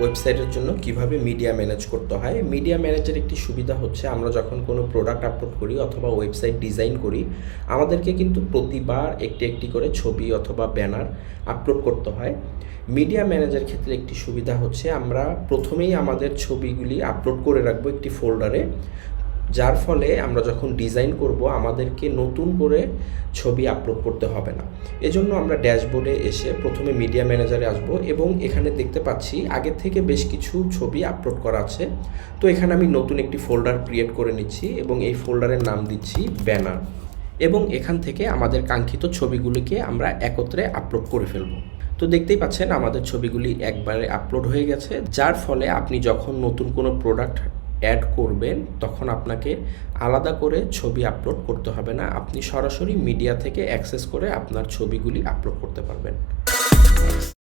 ওয়েবসাইটের জন্য কীভাবে মিডিয়া ম্যানেজ করতে হয়। মিডিয়া ম্যানেজের একটি সুবিধা হচ্ছে, আমরা যখন কোনো প্রোডাক্ট আপলোড করি অথবা ওয়েবসাইট ডিজাইন করি, আমাদেরকে কিন্তু প্রতিবার একটি একটি করে ছবি অথবা ব্যানার আপলোড করতে হয়। মিডিয়া ম্যানেজার ক্ষেত্রে একটি সুবিধা হচ্ছে, আমরা প্রথমেই আমাদের ছবিগুলি আপলোড করে রাখব একটি ফোল্ডারে যার ফলে আমরা যখন ডিজাইন করব, আমাদেরকে নতুন করে ছবি আপলোড করতে হবে না। এজন্য আমরা ড্যাশবোর্ডে এসে প্রথমে মিডিয়া ম্যানেজারে আসব এবং এখানে দেখতে পাচ্ছি আগের থেকে বেশ কিছু ছবি আপলোড করা আছে। তো এখানে আমি নতুন একটি ফোল্ডার ক্রিয়েট করে নিচ্ছি এবং এই ফোল্ডারের নাম দিচ্ছি ব্যানার এবং এখান থেকে আমাদের কাঙ্ক্ষিত ছবিগুলিকে আমরা একত্রে আপলোড করে ফেলব। তো দেখতেই পাচ্ছেন আমাদের ছবিগুলি একবারে আপলোড হয়ে গেছে। যার ফলে আপনি যখন নতুন কোনো প্রোডাক্ট অ্যাড করবেন, তখন আপনাকে আলাদা করে ছবি আপলোড করতে হবে না। আপনি সরাসরি মিডিয়া থেকে অ্যাক্সেস করে আপনার ছবিগুলি আপলোড করতে পারবেন।